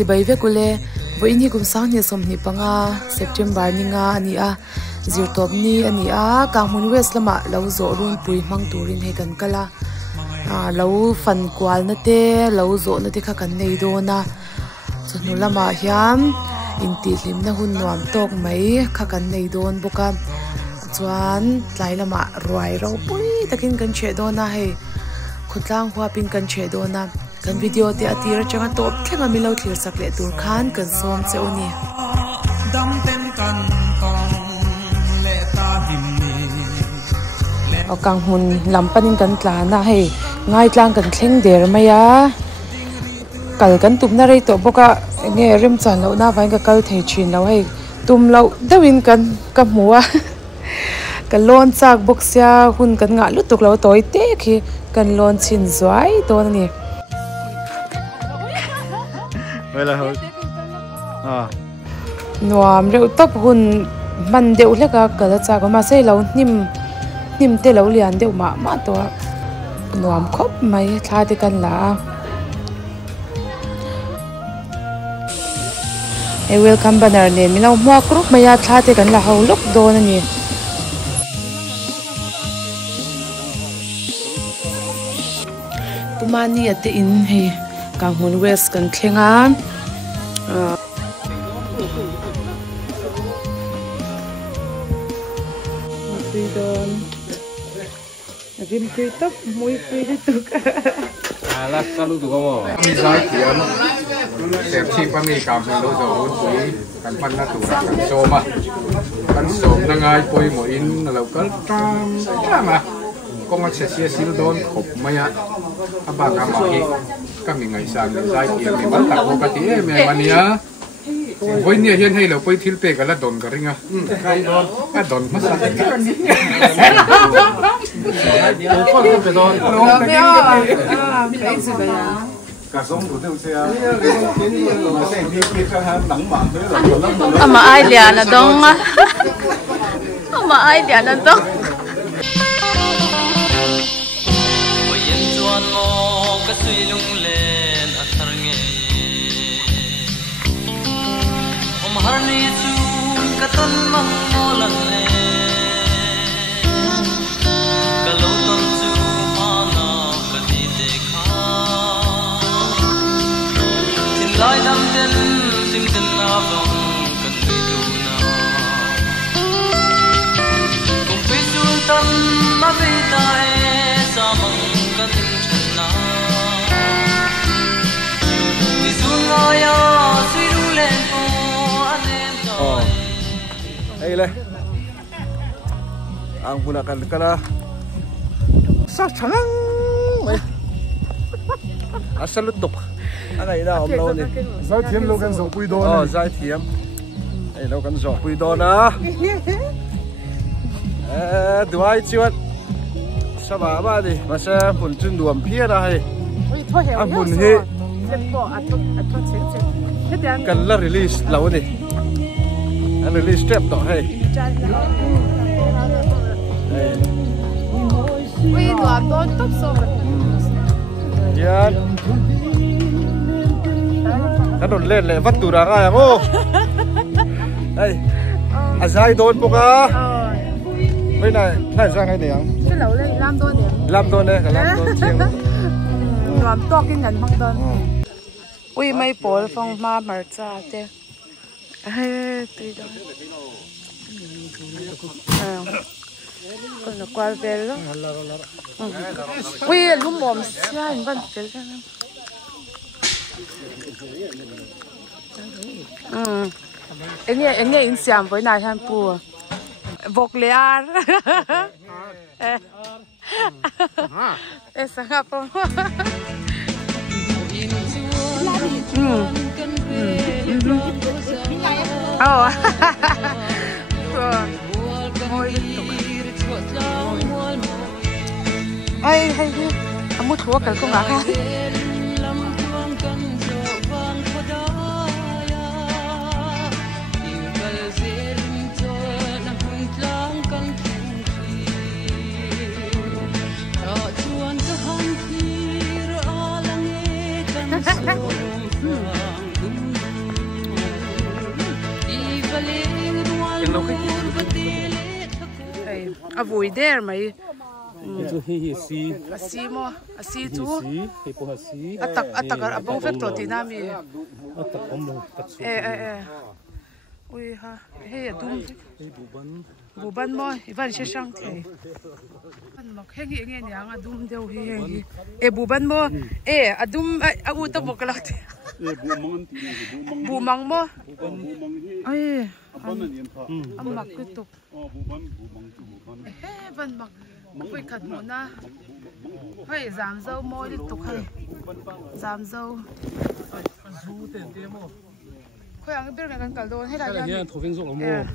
si bai ve kule voi ni kum sang ni som ni panga September ni nga ani a zirtop ni ani a Kangmun West lama lo zo run pui mang turin he kan kala lo fan kwal na te lo zo na te kha kan nei do na chunu lama hiam inti lim na hun nuam tok mai kha kan nei don boka chuan tlai lama ruai ro pui takin kan che do na he khutlang hua pin kan che do na kan video te atira changa top thlenga milo thlir sak le tur khan kan som che oni dam ten kan tong le ta dim ni o Kangmun lampanin kan tla na he ngai tlang kan thleng der maya kal kan tup na rei to boka nge rem chan lo na vai ka kal thei thin lo he tum lo dawin kan ka muwa kan lon chak boxya hun kan nga lu tuk lo toy te khi kan lon chin zwai to ni là hồi nuam reu top hun man deuh hleka kala cha ko ma sei lo nim te lo lian deuh ma to nuam khop mai thla te kan la e welcome banner ne mi lo mo group maya thla te kan la ho lok do na ni pumani ate in he Kangmun West kan thlenga Freedom Rim free top muy free tuk là sao lúc tụi con mi sai tiền đẹp chi pa mi cảm thấy đâu rồi quý kan pan na tu ra kan so ma kan so na ngai poi mo in lo kal tam ma kong a che sil don khop maya aba ka ma hi kami ngai sang sai tiền ni ban ta ko ka ti me mania voi nia hian hei lo poi thil pe ka la don ka ringa ka don ma sa ka ni con không phải thôi cả sống của tiêu xe mà xem đi cho hắn nắng mặn thế là mà ai liền là đông á mà ai liền là đông lai dam den sim den na vong kan ni du na kum pi sul tam ma ve ta e sa mang kan chen na ni su na ya si ru len ko anem to đây đây ang pula kan kala sa chanang mai asal lutuk anh này đâu ông lâu nè giải thiêm lâuกันsổ quy đô giải thiêm này lâuกันsổ quy đô na đuôi chiết sao bà đi mà sao bún chun đuông phía ra hay anh bún hi cần là release lâu nè anh release step đó hay ui đuông đón top số yeah nó đồn lên lại vắt tủ ra ngay ô đây à dai đồn bốc à bên này ra ngay này cái lẩu lên làm đồn đây cả làm đồn chiên làm to cái ngần măng đồn ui mấy bố phong ma mở ra thế hay tùy đó còn là qua về đó ui lúc mồm xa anh vẫn phải ra anh nghe in xem với này han pua vok lear esa ngapa oh ai hay amu thua kal ko nga ha tiền đâu khách à vui đẻ mày chú hi si si mo si chú hi po si atak à bông phép tổ thì nam gì atak ông tak su ui ha hey đúng bù ban mo ivan sẽ sang thế ban mặc hay nghe nhàng à đúng đều hi bù ban mo à đúng à u tập một cái lát bù măng mo ai âm mặc cái tục ban mặc quay khát muốn na phải giảm dâu môi liên tục hay giảm dâu khơi ăn cái biết cái cả đôi hay là cái thổ viên ruộng lắm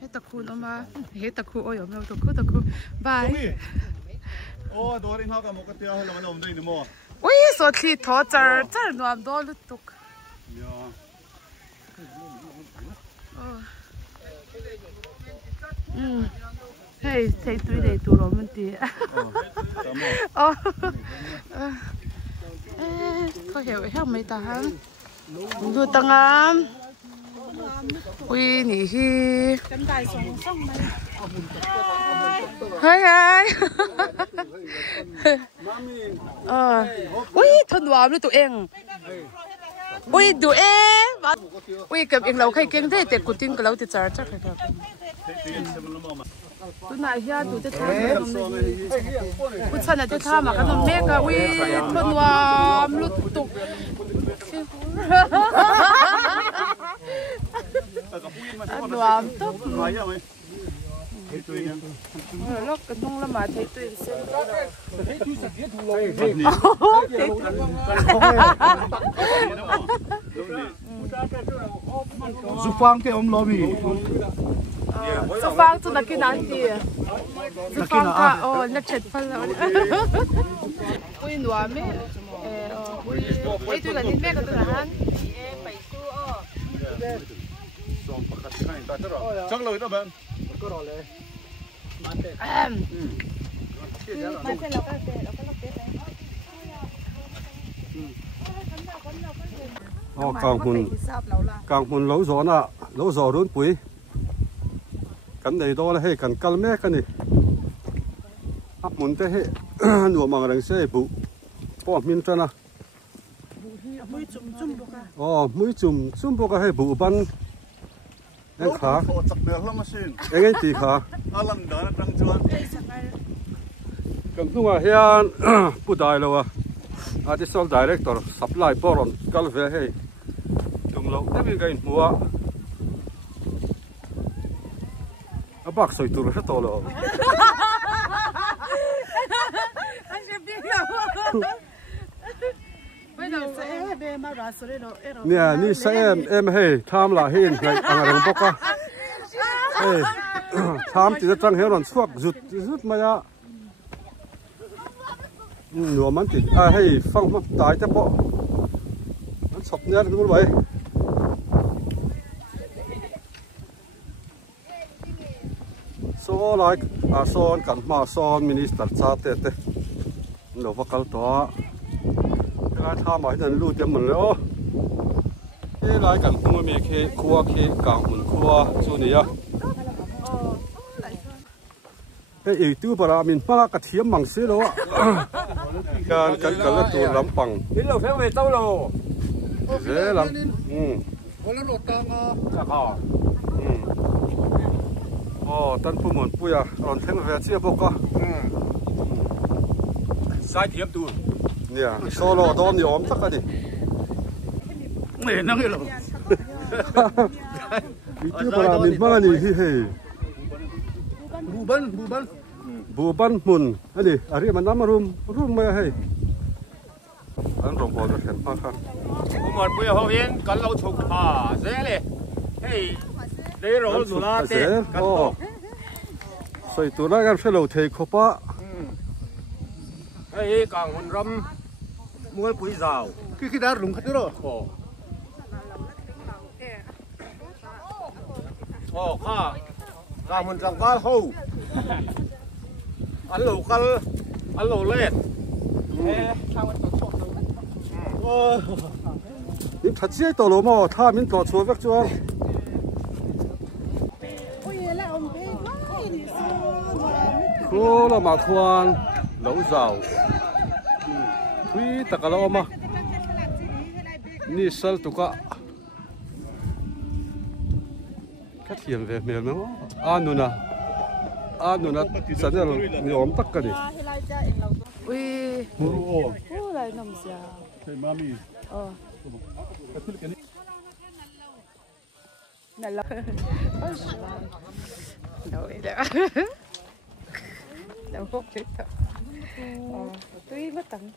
hết tắc khu nó mà hết tắc khu ôi ở đâu tắc khu bye ô đồ đi học cả một cái tiêu hay là mình làm đây nữa mà ui số khi thọ chở nuam đó liên tục hey thấy tôi đây tụi nó mình đi có hiểu hay không mấy ta hảดูตังามอุ้ยนี่ฮีเฮ้ยอุ้ยทนหวานด้วยตัวเองอุ้ยดูอุ้ยกับเองเราใครเก่งได้แต่กูติ้งกับเราติดจ่าจักเลยครับตัวไหนเฮียดูจะทำกูฉันจะทำมากันเมกะอุ้ยทนหวานลุดตุกnuam tóc lót cái nung là mà thấy tụi xem giúp phang cái ông lo bị giúp phang cho nó cái nào đi giúp phang cả nó chết phân rồi ui nuam ấy ui tụi là đi mẹ cái tụi là han chắc lời đó bạn càng hùn lẩu giò nè lẩu giò rốn bụi cái này đó là hay cần cal mẹ cái này áp muốn thế hệ nửa màng đằng xe bự bỏ miên chân à mũi chùm bốc cái hay bự ban anh khá anh ấy thì khá cầm tung à hiện bút đại rồi à đi sol director supply boron cal về hay tung lâu thế bị cái mua à bác soi tur hết to rồi nè ni sẽ em hay tham là hiền này anh làm bốc à hey tham thì trăng héo lần suốt rút mà ya nửa mắn thì hay phong mất tái thế bộ nó sập nhát đúng vậy so like son kan ma son minister cha te no vakal to cái tham mà hiện lưu tiêm mình nữa cái lại kan tung mi khi khua khi cảng mình khua chu này á cái ý tư bà mình ba cái thiếm bằng xí đó cái là tụ lắm bằng cái lẩu theo về tao lẩu dễ lắm tân phụ muốn bùi à còn thêm về chia bốc à sai thiếm tụ nè solo đó nhiều ấm chắc cái gì mày năng cái lẩu ý tư bà mình ba này hi hi bu ban mun ani ari man nam room ma hay an rong bo khen pa kha một buổi hậu viên cần lâu chụp dễเลยhey để rồi rồi là dễ soi tu na gan fellow thei khopa hey càng hồn râm mua buổi giàu cái đá rung khát đó kha càng hồn răng ba hậu ăn lẩu lên你拍起到了嘛，他们到处不做。cô là mà khoan lẩu giàu quý tất cả lo mà ni sal tu cả cắt hiểm về miền nó anu na sẵn là nhóm tất cả đi ui muru ô lại nằm già hey mami này là rồi đấy đâu không chết thật tuy mất tận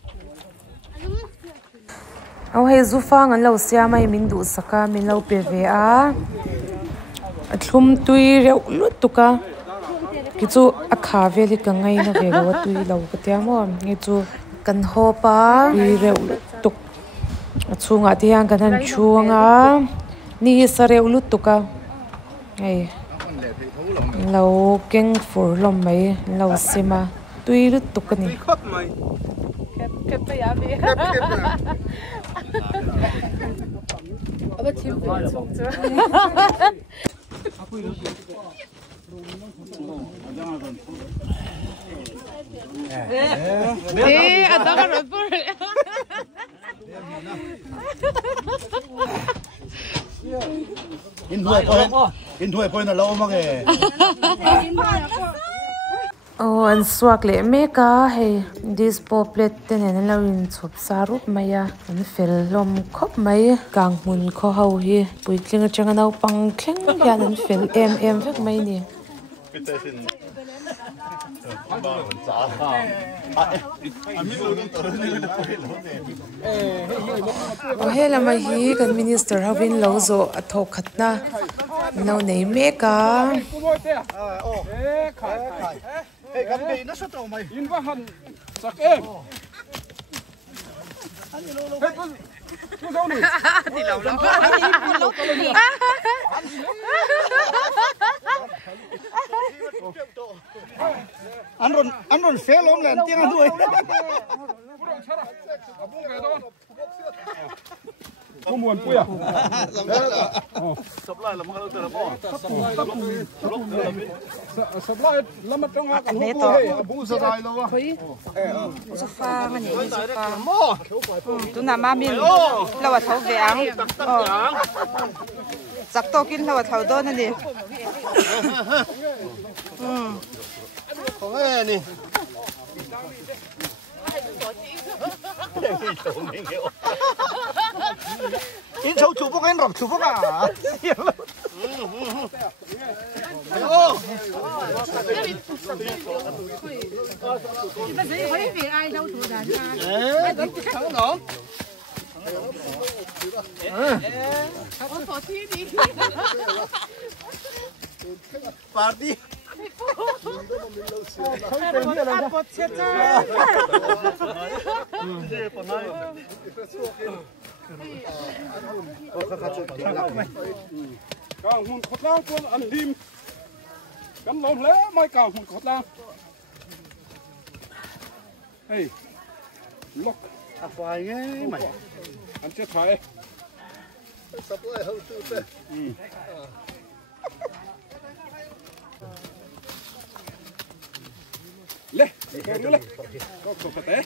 ao hei zufa ngan lo sia mai min du saka min lo pe ve a thlum tui reuh lut tuka ki chu a kha veli ka ngai na ve lo tui lo ka tia mo nge chu kan ho pa tui reuh lut tuk chunga ti hang kan han chuanga ni sa reuh lut tuka ei lo keng fur lom mai lo sima tui lut tuk ni kẹp bây giờ bị ở bên chim bị sụp chưa ê ở đó có rồi in thuê point là lâu mà kì an suak le me ka he this poplet te nen lo in chop sarup maya an fel lom khop mai kang mun kho ho hi puitling atanga nau pang thleng hian an fel em vek mai ni hela mai hi kan minister havin lo zo athok khatna no nei me ka hey cái gì nó sốt trâu mày in va han sak em tu đâu nè thì lâu lắm anh rồi phê lắm lên tiếng anh đuổi không muốn quay à sập lại là một cái sập lại làm mất trong ngã cái hộp bún sợi dài luôn khối sofa mà nhỉ sofa tụi nào mà mình lâu thấu vàng giặc to kín lâu thấu đó nè không nghe nè in sâu chụp bốc anh rộng chụp bốc à party càng hùn khót lang quân ăn lim cắn lom lẽ mai càng hùn khót lang hey look phải nghe mày ăn chết phải sắp lại hậu chút đấy lê cái lê có cột bát té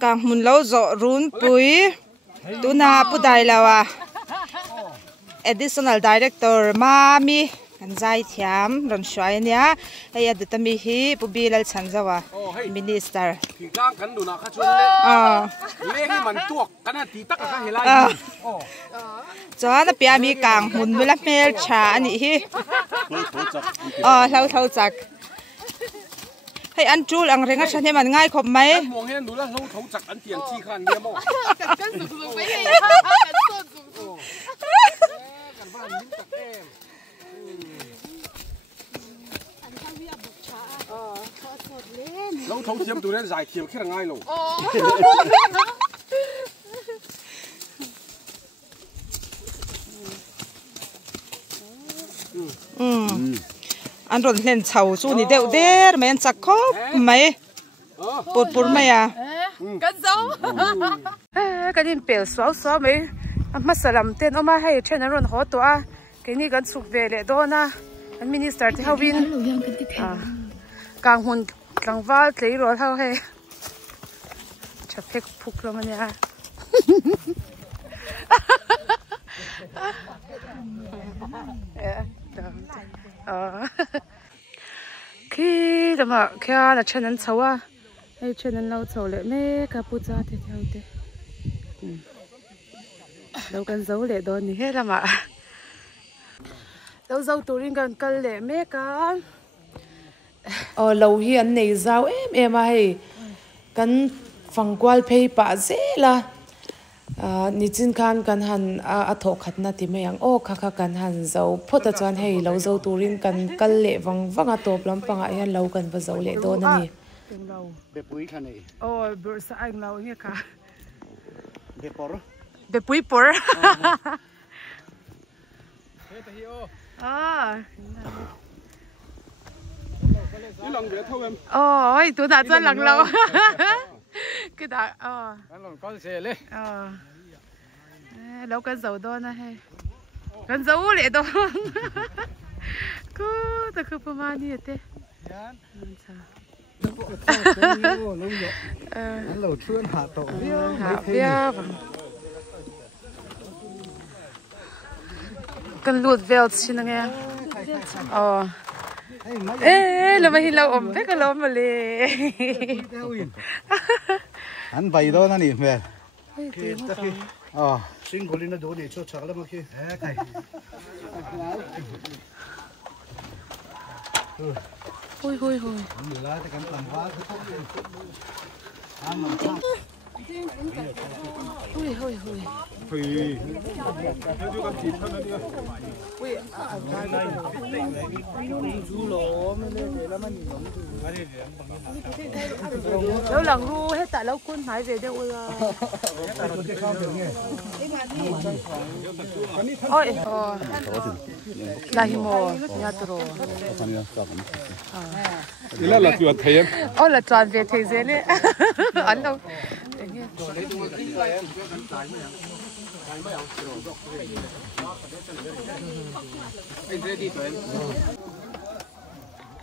càng mun lâu rõ run pui tu na pu dai lawa additional director mami kan zai thiam ron shwai nia ai adutami hi pu bilal chanjawa minister gang kan du na kha chun le hi man tuak kana ti tak ka helai cho na pia mi kang mun bula mel cha ani hi lau thau chak hay ăn chul ang renga chane man ngai khop mai mong hen du la lau thau chak an tiang chi khan ne mo kan su su mai kan so su kan ba nim tak em lau thau thiam tu ren zai thiam khira ngai lo anh rồi lên chầu chu ni đeo đê men chặt khóc mày bột bột mày à กันโซ่กันนี่เปลี่ยนสาวไหมมาสลัมเต้นออกมาให้เช่นนั้นรอนหัวตัวกันนี่กันสุกเวลโดนะอันมินิสเตอร์ที่เขาวินกลางหุ่นกลางว่าเลยรถเขาให้จะเพ็กพุกแล้วมันเนี่ยคือแต่มาแค่ละเช่นนั้นเขาว่าให้เช่นนั้นเราเขาเลยไม่กับผู้จ้าเที่ยวเต้เรากันเจ้าเลยโดนนี่ให้ละมาเราเจ้าตัวริงกันเลยไม่กันเราเฮียนในเจ้ามาให้กันฟังกวาลเพย์ป่าเจล่ะนี่จินคันกันหันอัฐขัดนาทีไม่ยังโอ้ค่ะกันหันเจ้าพอตะจวนให้เราเจ้าตัวริงกันเละวังอัฐปลอมปังไอ้ยันเรากันว่าเจ้าเละโดนนี่เบ็ดปุยขันนี่โอ้เบอร์สายเราเนี่ยค่ะเบ็ดปอร์เบ็ดปุยปอร์哦，ตัวหน้าจะหลังเราคือด่ากันหลังก้อนเสียเลยแล้วกันเจ้าโดนนะเฮ้กันเจ้าเลยโดนก็แต่คือประมาณนี้เต้เราชวนหาต่อหาเบี้ยกันหลุดเวลชินไงเราไม่เห็นเราอมไม่ก็ล้มมาเลยอันไปโดนนั่นนี่แม่ซิงโกลินโดนนี่ชดชักแล้วมั้งคือใครหุยเหลือแต่กันหลังว่าคือต้องหุยแล้วหลังรู้ให้แต่แล้วคุณหายไปเดี๋ยวโอ้ยลาฮิโมยาตโรนี่แหละตัวเทียมละจวนเวทีเซนี่อันเรา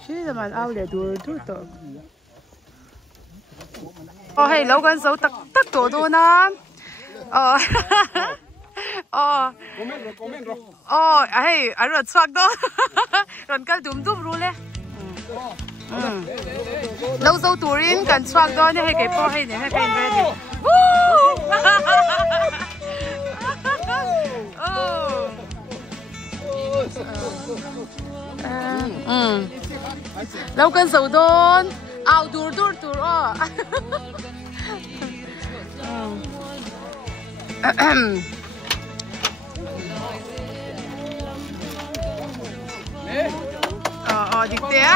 ชื่อมันเอาเลยดูตัวให้เรากันสูตักตัวนั้นให้อร่อยสักตัวรอนกันดุมรู้เลยเราสูตัวรินกันสักตัวนี่ให้เก็บพ่อให้เนี่ยให้เป็นไปดิเรากันสูโดนเอาดูดิเตี้ย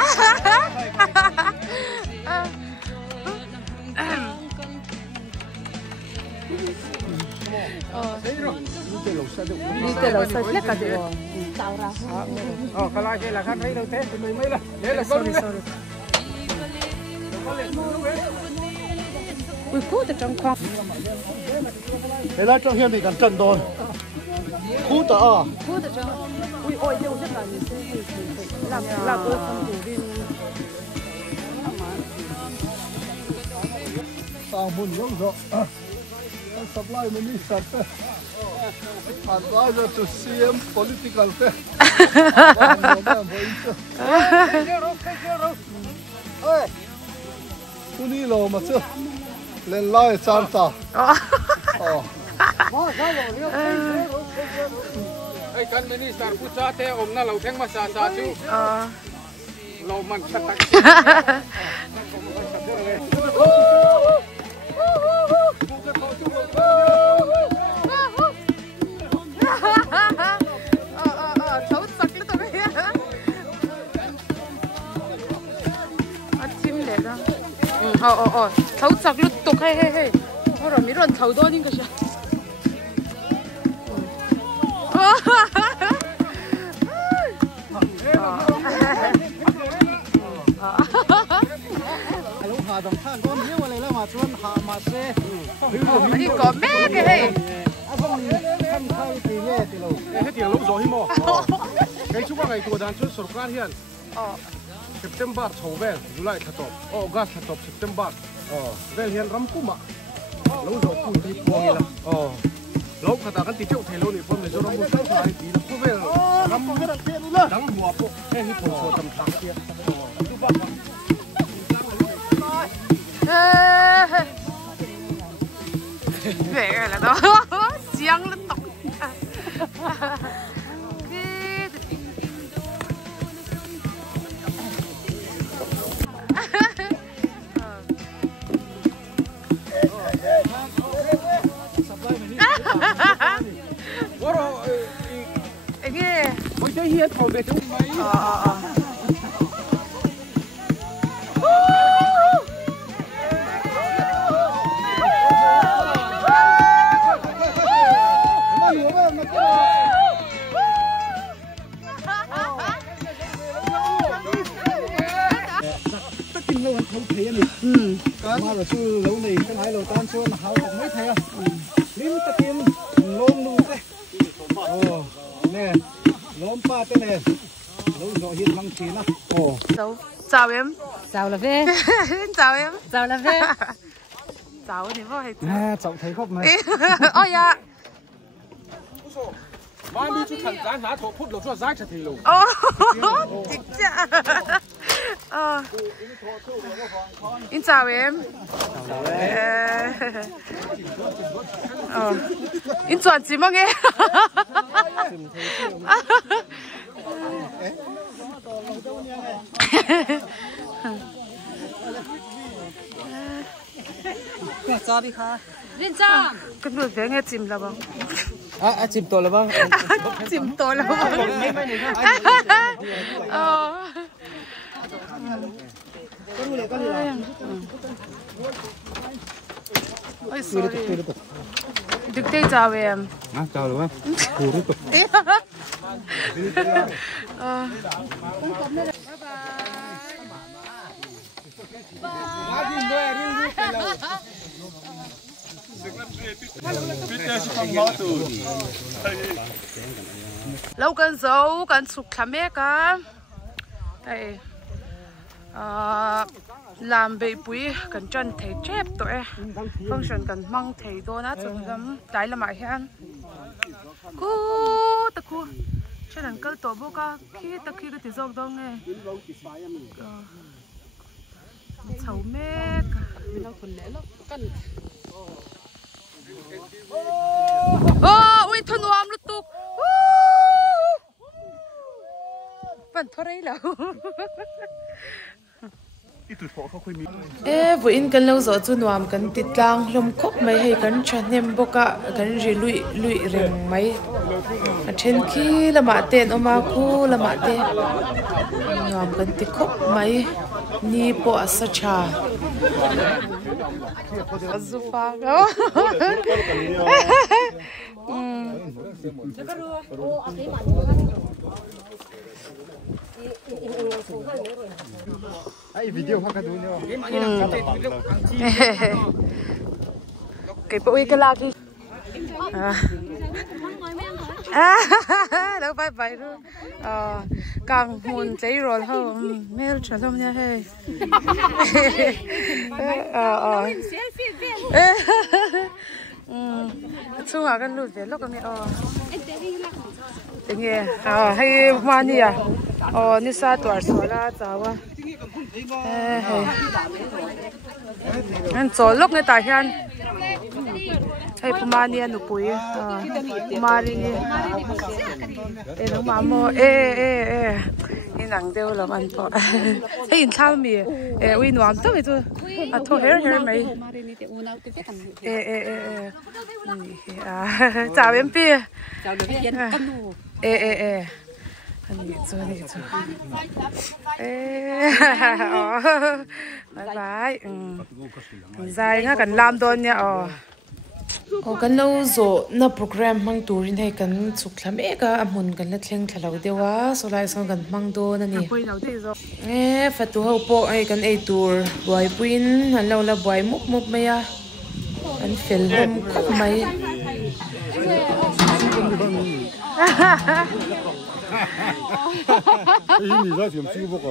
นี่เตเราใส่เล็กกันดีกว่าสาวเราก็ไล่ละขั้นให้เราเต้นไม่ละเนี่ยละก็เลยอุ้ยพูดแต่จังควงเวลาจังเฮียมีกันจันโดนพูดแต่พูดแต่จังอุ้ยโอ้ยเดี๋ยวจะกันนี่ลาตัวทำดูดิสาวบุญยงโซสับไล่มันนี่สัตว์advisor to CM political ผู้นี้เรามาเชื่อเล่นไล่จานตาไอ้กันมินิสตาร์ผู้ชายเตะอมน่ะเราแข่งมาซาชูเรามันชัดเขาจักลุดตกให้เพราะเราไม่ร้อนเขาโดนนี่ก็ใช่ หาดำข้างก้อนเหี้ยวอะไรแล้วมาชวนหามาเซ่ อันนี้ก็แม่กันเฮ้ย อ่ะพวกนี้ท่านใครตีเล่ตีเรา ให้เตียงลบโซ่หิมอไงชุบว่าไงตัวดันชุดสุรการเฮียน อ๋อ September ชาวเวลจุลายขัดตบออกัสขัดตบ September เวลเฮียนรำกุ้มอ่ะแล้วโซ่คุณที่พวงนี่ละแล้วขัดตากันติดเจ้าเทโลนี่ผมเลยจะรำกุ้งทั้งหลายปีแล้วก็เวลรำกุ้งกันเทียนเลยดังหัวปุ๊บแค่ที่ผมโซ่จำทักเทียนแม่กันแล้วเนาะเสียงแล้วตกไอ้นี่ไม่ใช่เฮียถอดเบ็ดใช่ไหมมาเราชื่อเราหนีกันให้เราตอนชวนเขาแต่ไม่เท่ลิ้มตะกินลมดูสิโอ้เนี่ยลมป้าเต้เนี่ยเราโดนหินบางทีนะโอ้ chào em chào là phê chào em chào là phê chào thì có hay nè chậu thấy khóc này ôi yaมามีชุดขันการหาถั่วพุทธหลวงช่วยย้ายทีลู ô chính xác in chào em in chọn gì mà nghe cho đi kha lên cha cái đuôi bé nghe chìm là bông chìm tổ là bông chìm tổ là bông ôi sorry được đây chào em chào là bông cù rút tục lâu cần dấu cần sụp khám bé cả đây làm bể bụi cần chân thấy chép tụi function cần mong thấy đồ nát rồi lắm đấy là mãi hen cú ta cú cho nên cơ tổ bố ca khi ta khi cái tiếng rong rong nghe xấu mẹ ui thân oam lúc tục vẫn thôi đấy là vui in kan lo zo chu nuam kan ti tlang lom khop mai hei kan thanem boka kan ri lui reng mai a then khi lama ten oma khu lama te nuam kan ti khop mai ni po asa cha azufa ai video hoa cái nữa cái bụi cái lạc đi đâu phải vậy đâu càng hồn cháy rồi không mẹ trở thông nha hey chung à cái lụt về lúc này tiếng nghe hay mani à như sao tuổi số là cháu à anh chỗ lúc này tại hiện hay mani anh nụ bụi mari nó mà mua cái nắng đều là ăn to thấy in sao mi uy nuam tao vậy thôi thôi hair mày chào em pi chào được yên con đủ anh bye bye dài nga cần làm đôn nha o kan lo zo na program mang turin hei kan chukthlam eka amun kan la thleng thalo dewa so lai so kan mang do na ni fatu ho po ai kan ei tur boy puin an lo la boy mup maya an fel hom khop mai你在想吃不个？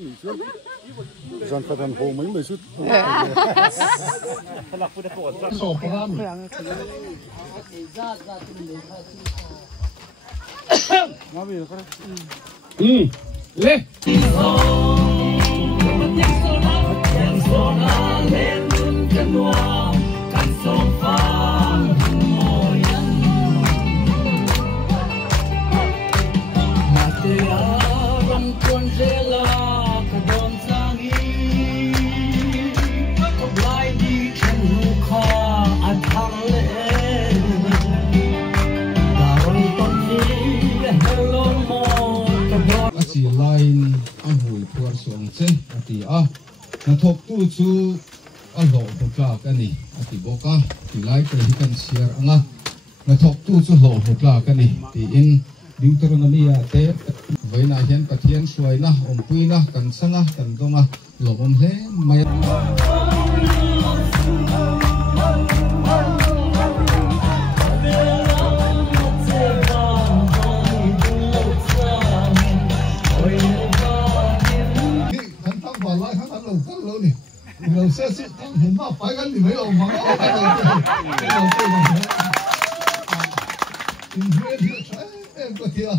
你说，上课堂后面没事。来。line a hui puar suang che ati a na thok tu chu a lo tlak ani ati boka ti lai pre hi kan share anga na thok tu chu lo tlak ani ti in Deuteronomy te veina hian pathian suaina ompuina kan sanga kan donga lomom hle maiเราเสียสิเห็นว่าไปกันหรือไม่ออกมาก็ไปเลยเราเสียมาอินเดียที่ใช้ก็เที่ยว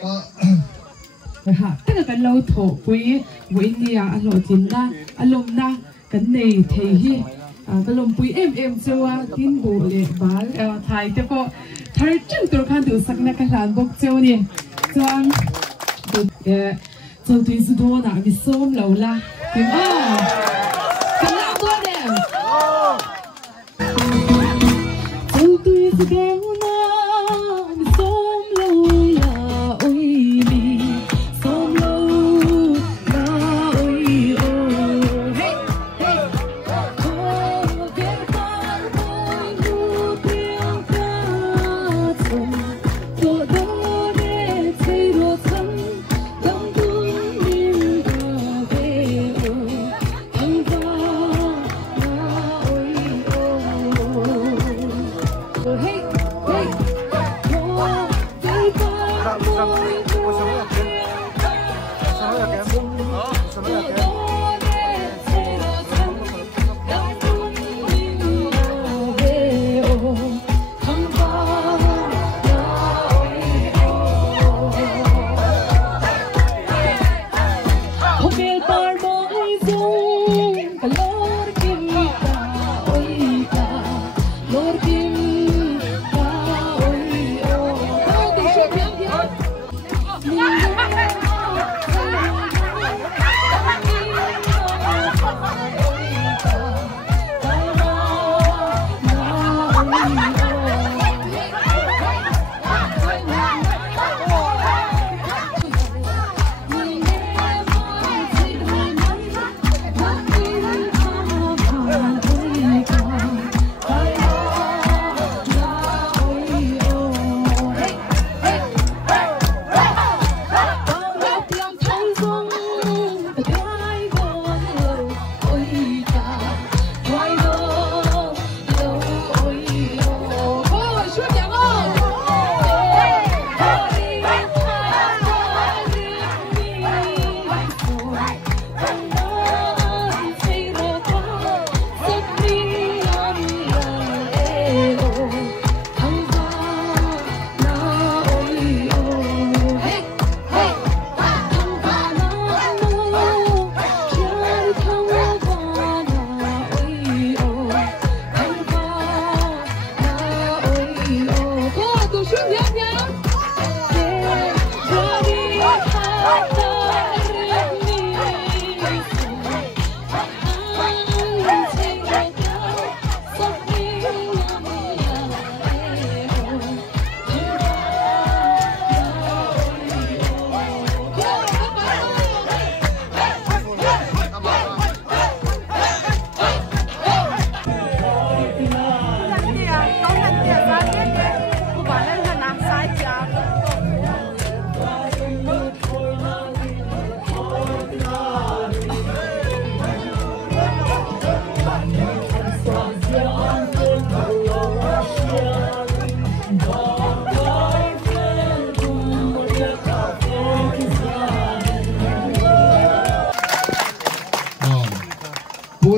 ค่ะตั้งแต่กันเราถกคุยวันนี้อารมณ์จินนะอารมณ์นะกันในเที่ยก็ลมปุยจัวกินบุเล่บาลไทยแต่พอทาร์จังตัวขันดูสักนักการบกเจ้านี่จวนจนตัวสุดโดนวิส้มเราละเห็นอ่ะกันละตัวเดียวจนตัวสุดโดนวิส้มเราละโอ้ยมีส้มเราละโอ้ยโอ้เฮ้เฮ้โอ้เก็บปากโอ้ยดูเพียงแค่จนตัวโดนเด็ดที่รถฉันHey!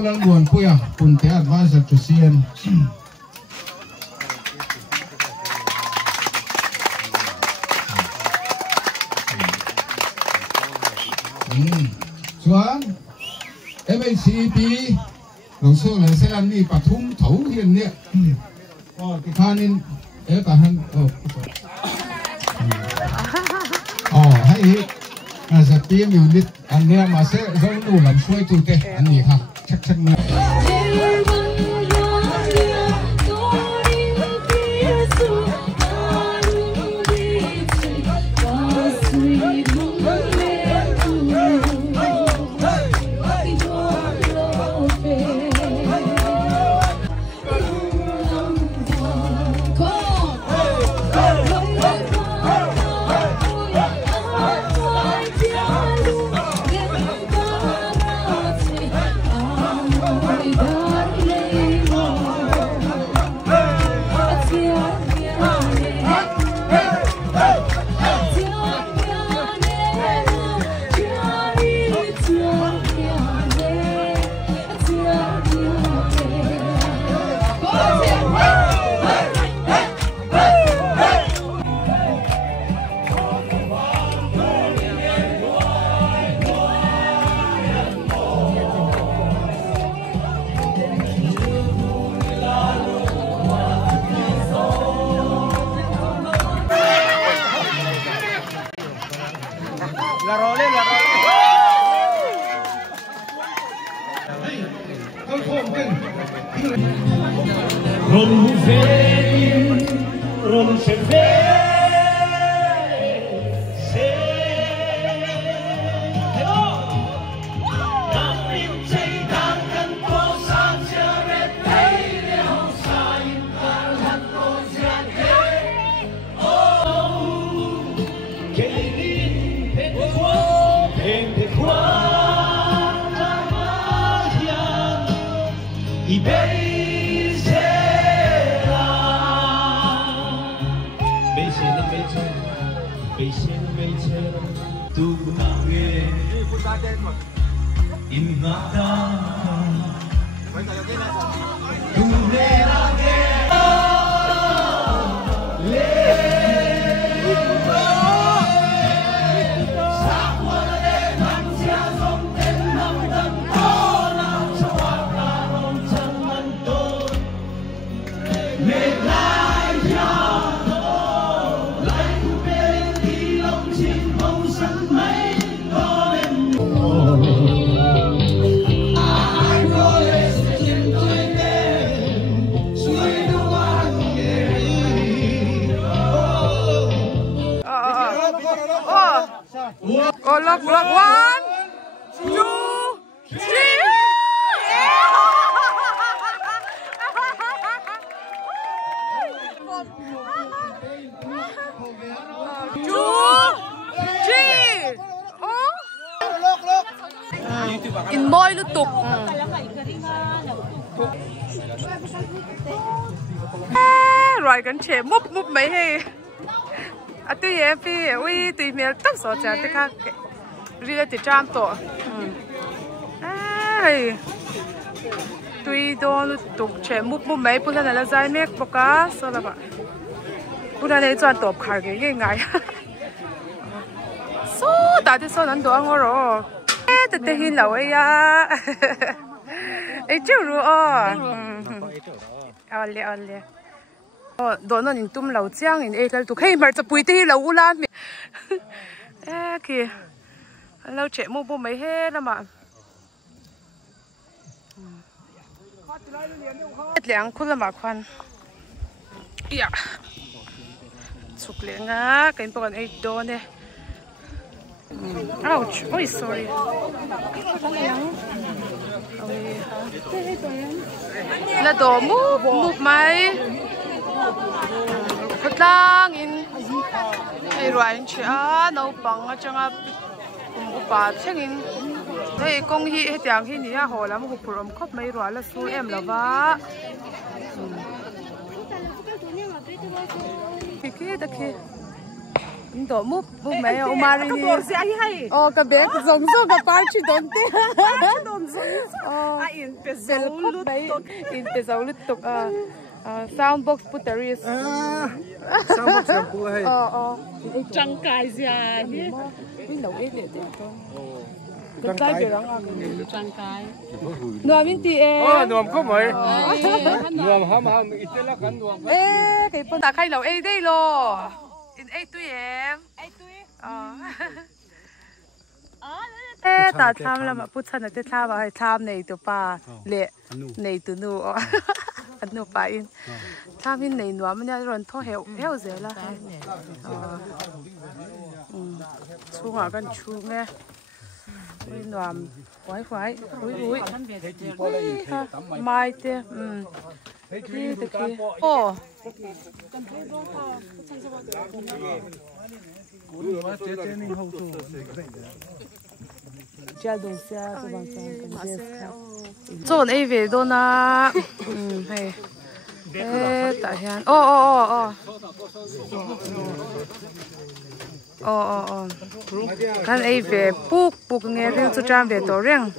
lang buwan po ya punte advisor to CN Xuân MACP lồng sương là sẽ làm đi bà thung thấu hiền nè cái phan nên ấy cả hắn hay là sẽ tiêm nhiều nít anh nè mà sẽ giống đủ làm xuôi tụi tê anh gì ha chắc chắc nè Oh, look, 1, 2, 3. In boy lutuk. Rồi gần chế múp mấy hay. À tuy em phi ui tuy miếng tất số chả tất cả riêng thì trăm tổ. Ai tuy đó lutuk chế múp mấy bữa nay là giải mẹ bọc cá sao là vậy. Bữa nay chọn tổ khai cái ngay. Số đại thì số nắn đồ ăn rồi. Tụi tôi hin lâu ấy à. Ấy chứ rồi à. Đó nó nhìn tụm lâu chăng nhìn ấy cái tụi hay mà chụp bụi thì lâu lan mi. Kìa, lâu trẻ mua bố mấy hết đó mà. Liang khôn là mà khoan. Dạ. Chụp liang á, cái bọn ấy đó nè. Ouch! Oh, sorry. Là đồ múp máy. Thật lang in. Ai rồi anh chị à, nấu bằng ở trong à, cũng bà chắc in. Đây công hi hết tiếng hi nhá, họ làm một program khóc mấy rồi là xui em là vả. Cái đó kia. Ndo mu mai o mari ni. Ka sia hi. O ka bek zong zo ka parchi don te. Don zong. A in pe Zalut tok. In pe zalut tok sound box puteris. Sound box yang pu hai. Chang kai sia ni. Mình nấu ít để con. Con cái bị răng à? Chang kai. Nuôi mình tì e. Nuông không mấy. Nuông ham ít là cắn nuông. Ê, cái phần ta khai lẩu e đây lo. In e tui em. Ai tui. Ê, ta tham là mà put chân là tham à, tham này tụi pa lệ, này tụi nu, anh nu pa in, tham in này nuông mình rồi thô heo dễ là. Chung à con chung nghe. Ui nuông quái, ui, mai thế, đi từ kia, gia đình xe cho bạn xem chọn ấy về đó na hay tại hiện cái ấy về bục nghe riêng cho trang về tổ riêng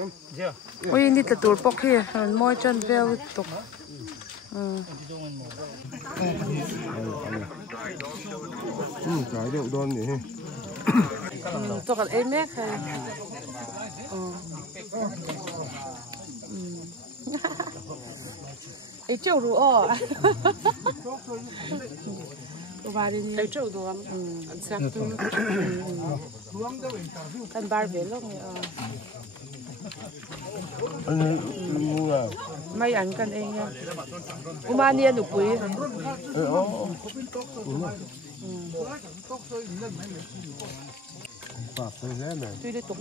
ôi đi từ tổ bọc kia môi chân veo tục cái đậu đôn nhỉ tôi còn em mẹ hay ấy châu đủ và đi ấy châu đủ ăn sạc tu ăn bar về lúc này mấy ăn cần anh nha umani đủ quý tuy đi tục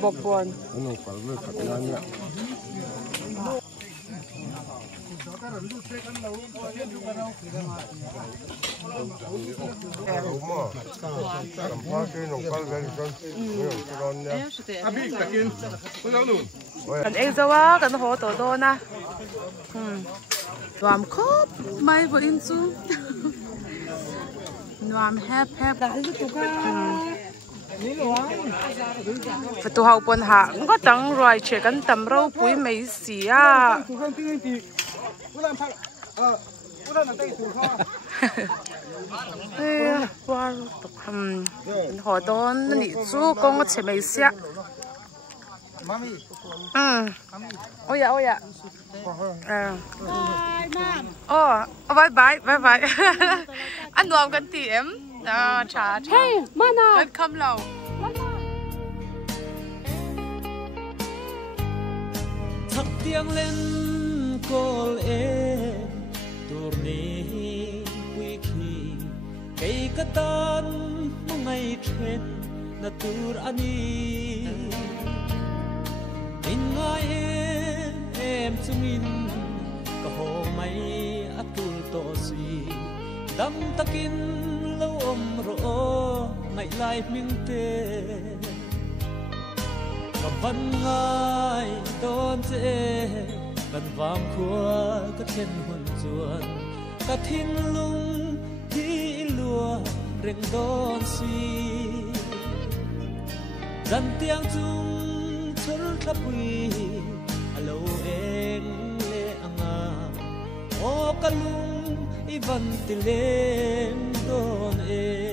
bọc buồn cần em sao á cần hồ tổ đô na làm khóc may vừa in su làm hẹp và tụ hậu bồn hạ có tặng rồi chỉ cần tầm rau bụi mấy xì à qua tục họ đón nị chú con có thể mấy xí ôi dạ bye anh nuông cần tiệm trà hey mana welcome lâu thắp tiếng lên call em turni quy khi cây cát tan mong ngày trên na tur ani in ngay em chung in ka ho mai atul to si dam takin lâu ôm rõ ngày lại miếng tê cầm văn ngay đón dễ gần vàng khua các trên hồn chuồn các thiên lung đi lùa rèn đón suy dần tiếng chung chớp khắp quy alo em lệ anga o kalung ivan tilem don e